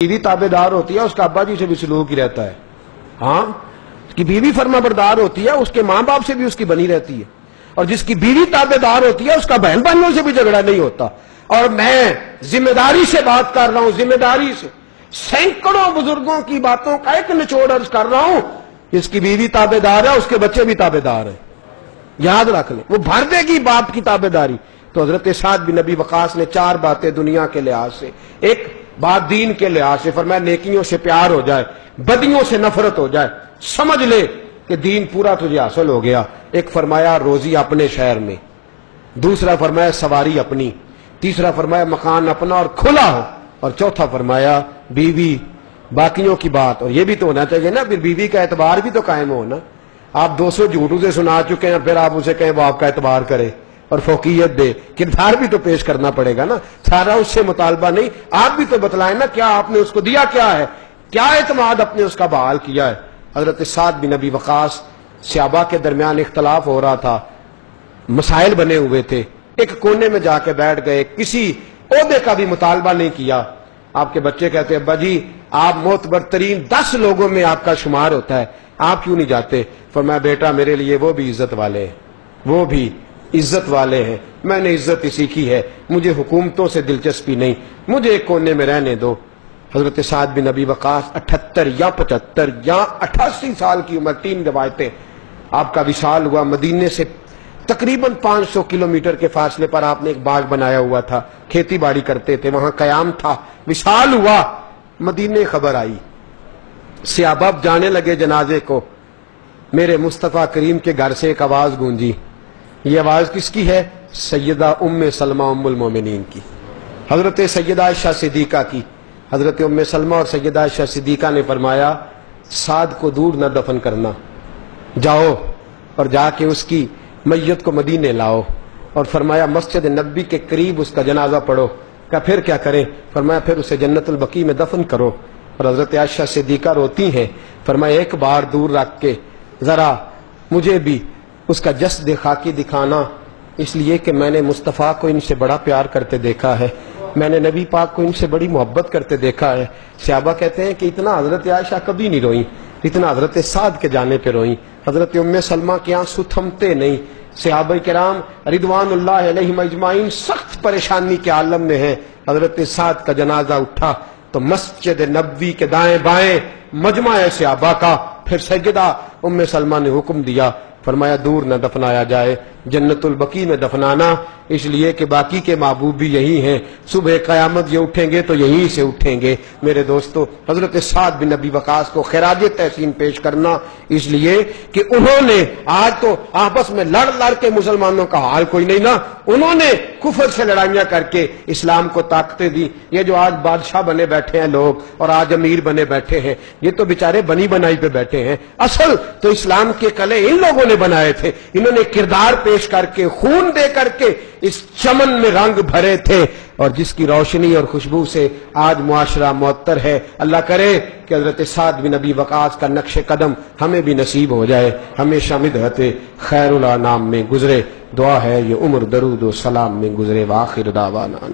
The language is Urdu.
بیوی تابعدار ہوتی ہے اس کا ابا جی سے بھی سلوک ہی رہتا ہے. ہاں اس کی بیوی فرما بردار ہوتی ہے اس کے ماں باپ سے بھی اس کی بنی رہتی ہے. اور جس کی بیوی تابعدار ہوتی ہے اس کا بہن بھائیوں سے بھی جھگڑا نہیں ہوتا. اور میں ذمہ داری سے بات کر رہا ہوں, ذمہ داری سے سینکڑوں بزرگوں کی باتوں کا ایک نچوڑ عرض کر رہا ہوں. جس کی بیوی تابعدار ہے اس کے بچے بھی تابعدار ہیں, یاد رکھ لیں, وہ بھر دے گی باپ کی تابعداری. تو حضرت سعد بن نبی وقاص نے 4 باتیں دنیا کے لحاظ سے, ایک بات دین کے لحاظ سے فرمایا نیکیوں سے پیار ہو جائے, بدیوں سے نفرت ہو جائے, سمجھ لے کہ دین پورا تجھے حاصل ہو گیا. ایک فرمایا روزی اپنے شہر میں, دوسرا فرمایا سواری اپنی, تیسرا فرمایا مکان اپنا اور کھلا ہو, اور چوتھا فرمایا بیوی باقیوں کی بات. اور یہ بھی تو ہونا چاہیے نا, پھر بیوی کا اعتبار بھی تو قائم ہو نا. آپ 200 جھوٹ اسے سنا چکے ہیں, پھر آپ اسے کہیں وہ آپ کا اعتبار کرے اور فوقیت دے, کردار بھی تو پیش کرنا پڑے گا نا. سارا اس سے مطالبہ نہیں, آپ بھی تو بتلائیں نا کیا آپ نے اس کو دیا, کیا ہے, کیا اعتماد اپنے اس کا بحال کیا ہے. حضرت سعد بن نبی وقاص صحابہ کے درمیان اختلاف ہو رہا تھا, مسائل بنے ہوئے تھے, ایک کونے میں جا کے بیٹھ گئے, کسی عہدے کا بھی مطالبہ نہیں کیا. آپ کے بچے کہتے ہیں ابا جی آپ معتبر ترین 10 لوگوں میں آپ کا شمار ہوتا ہے, آپ کیوں نہیں جاتے؟ فرمایا بیٹا میرے لیے وہ بھی عزت والے ہیں, وہ بھی عزت والے ہیں, میں نے عزت ہی سیکھی ہے, مجھے حکومتوں سے دلچسپی نہیں, مجھے ایک کونے میں رہنے دو. حضرت سعد بن نبی وقاص 78 یا 75 یا 88 سال کی عمر, 3 روایتیں, آپ کا وصال ہوا. مدینے سے تقریباً 500 کلومیٹر کے فاصلے پر آپ نے ایک باغ بنایا ہوا تھا, کھیتی باڑی کرتے تھے, وہاں قیام تھا. وصال ہوا, مدینے خبر آئی, صحابہ جانے لگے جنازے کو. میرے مصطفیٰ کریم کے گھر سے ایک آواز گونجی, یہ آواز کس کی ہے؟ سیدہ ام سلمہ ام المومنین کی, حضرت سیدہ عائشہ صدیقہ کی. حضرت ام سلمہ اور سیدہ عائشہ صدیقہ نے فرمایا سعد کو دور نہ دفن کرنا, جاؤ اور جا کے اس کی میت کو مدینے لاؤ. اور فرمایا مسجد نبی کے قریب اس کا جنازہ پڑھو. کہ پھر کیا کریں؟ فرمایا پھر اسے جنت البقیع میں دفن کرو. اور حضرت عائشہ صدیقہ روتی ہیں, فرمایا ایک بار دور رکھ کے ذرا مجھے بھی اس کا جسد خاکی دکھانا, اس لیے کہ میں نے مصطفیٰ کو ان سے بڑا پیار کرتے دیکھا ہے, میں نے نبی پاک کو ان سے بڑی محبت کرتے دیکھا ہے. صحابہ کہتے ہیں کہ اتنا حضرت عائشہ کبھی نہیں روئیں اتنا حضرت سعد کے جانے پہ روئیں. حضرت ام سلمہ کے آنسو تھمتے نہیں. صحابہ کرام رضوان اللہ علیہم اجمعین سخت پریشانی کے عالم میں ہیں. حضرت سعد کا جنازہ اٹھا تو مسجد نبوی کے دائیں بائیں مجمع ہے صحابہ کا. پھر سیدہ ام سلمہ نے حکم دیا, فرمایا دور نہ دفنایا جائے, جنت البقیع میں دفنانا, اس لیے کہ باقی کے محبوب بھی یہی ہیں, صبح قیامت یہ اٹھیں گے تو یہیں سے اٹھیں گے. میرے دوستو حضرت سعد بن نبی وقاص کو خراج تحسین پیش کرنا, اس لیے کہ انہوں نے آج تو آپس میں لڑ لڑ کے مسلمانوں کا حال کوئی نہیں نا, انہوں نے کفر سے لڑائیاں کر کے اسلام کو طاقتیں دی. یہ جو آج بادشاہ بنے بیٹھے ہیں لوگ اور آج امیر بنے بیٹھے ہیں, یہ تو بیچارے بنی بنائی پہ بیٹھے ہیں, اصل تو اسلام کے قلعے ان لوگوں نے بنائے تھے. انہوں نے کردار پیش کر کے خون دے کر کے اس چمن میں رنگ بھرے تھے, اور جس کی روشنی اور خوشبو سے آج معاشرہ معطر ہے. اللہ کرے کہ حضرت سعد بن نبی وقاص کا نقش قدم ہمیں بھی نصیب ہو جائے, ہمیشہ مدحت خیر الانام میں گزرے. دعا ہے یہ عمر درود و سلام میں گزرے. وآخر دعوانا